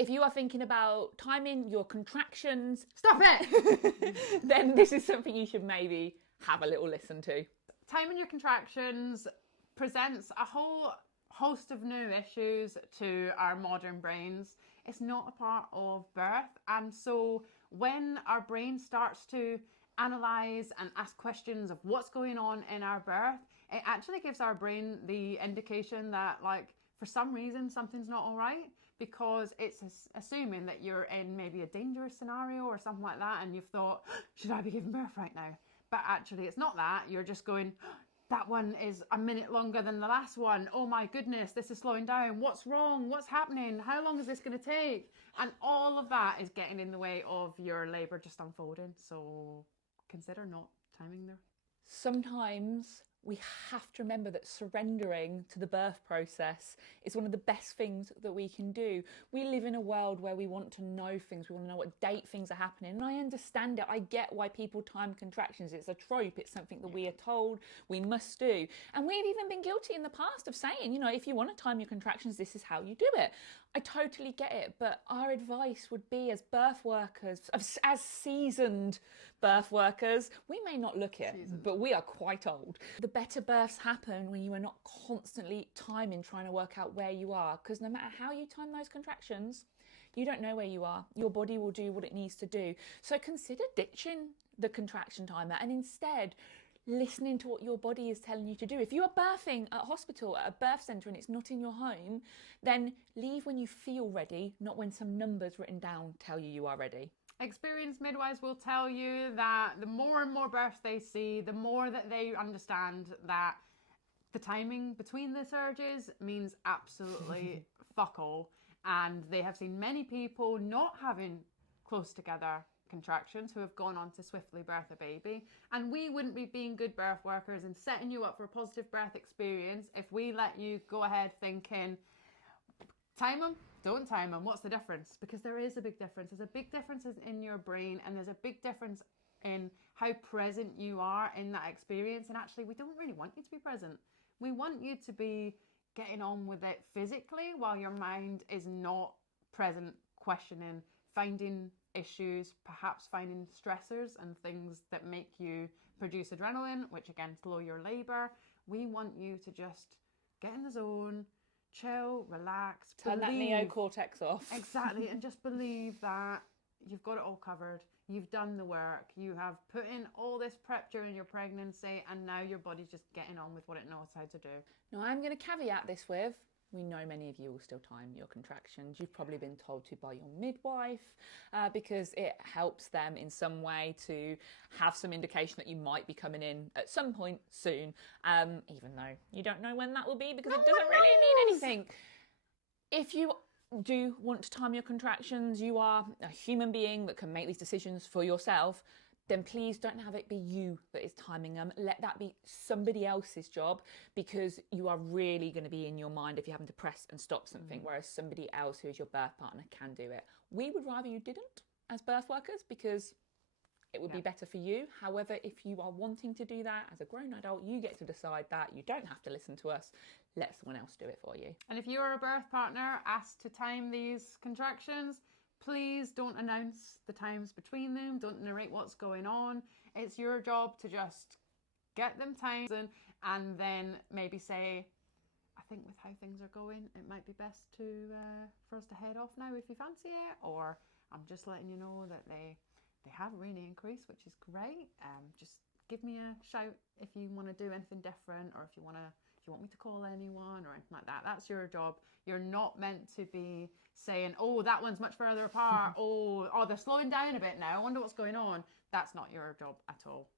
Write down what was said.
If you are thinking about timing your contractions, Stop it! then this is something you should maybe have a little listen to. Timing your contractions presents a whole host of new issues to our modern brains. It's not a part of birth, and so when our brain starts to analyze and ask questions of what's going on in our birth, it actually gives our brain the indication that, like, for some reason something's not all right, because it's assuming that you're in maybe a dangerous scenario or something like that, and you've thought, should I be giving birth right now? But actually it's not that. You're just going, that one is a minute longer than the last one. Oh my goodness, this is slowing down. What's wrong? What's happening? How long is this going to take? And all of that is getting in the way of your labour just unfolding. So consider not timing there. Sometimes we have to remember that surrendering to the birth process is one of the best things that we can do. We live in a world where we want to know things, we want to know what date things are happening, and I understand it. I get why people time contractions. It's a trope, it's something that we are told we must do. And we've even been guilty in the past of saying, you know, if you want to time your contractions, this is how you do it. I totally get it, but our advice would be, as birth workers, as seasoned birth workers, we may not look it, but we are quite old. The better births happen when you are not constantly timing, trying to work out where you are, because no matter how you time those contractions, you don't know where you are. Your body will do what it needs to do. So consider ditching the contraction timer and instead listening to what your body is telling you to do. If you are birthing at a hospital, at a birth centre, and it's not in your home, then leave when you feel ready, not when some numbers written down tell you you are ready. Experienced midwives will tell you that the more and more births they see, the more that they understand that the timing between the surges means absolutely fuck all. And they have seen many people not having close together contractions who have gone on to swiftly birth a baby. And we wouldn't be being good birth workers and setting you up for a positive birth experience if we let you go ahead thinking, time them, don't time them, what's the difference? Because there is a big difference. There's a big difference in your brain, and there's a big difference in how present you are in that experience. And actually, we don't really want you to be present. We want you to be getting on with it physically while your mind is not present, questioning, finding issues, perhaps finding stressors and things that make you produce adrenaline, which again slow your labour. We want you to just get in the zone, chill, relax, turn that neocortex off. Exactly, and just believe that you've got it all covered. You've done the work. You have put in all this prep during your pregnancy, and now your body's just getting on with what it knows how to do. Now, I'm going to caveat this with, we know many of you will still time your contractions. You've probably been told to by your midwife because it helps them in some way to have some indication that you might be coming in at some point soon, even though you don't know when that will be, because it doesn't really mean anything. If you do want to time your contractions, you are a human being that can make these decisions for yourself, then please don't have it be you that is timing them. Let that be somebody else's job, because you are really going to be in your mind if you're having to press and stop something, whereas somebody else who is your birth partner can do it. We would rather you didn't as birth workers, because it would be better for you. However, if you are wanting to do that as a grown adult, you get to decide that. You don't have to listen to us. Let someone else do it for you. And if you are a birth partner asked to time these contractions, please don't announce the times between them. Don't narrate what's going on. It's your job to just get them timed and then maybe say, I think with how things are going, it might be best to for us to head off now if you fancy it. Or I'm just letting you know that they have really increased, which is great. Just give me a shout if you want to do anything different, or if you want me to call anyone or anything like that. That's your job. You're not meant to be saying, oh, that one's much further apart. oh, they're slowing down a bit now. I wonder what's going on. That's not your job at all.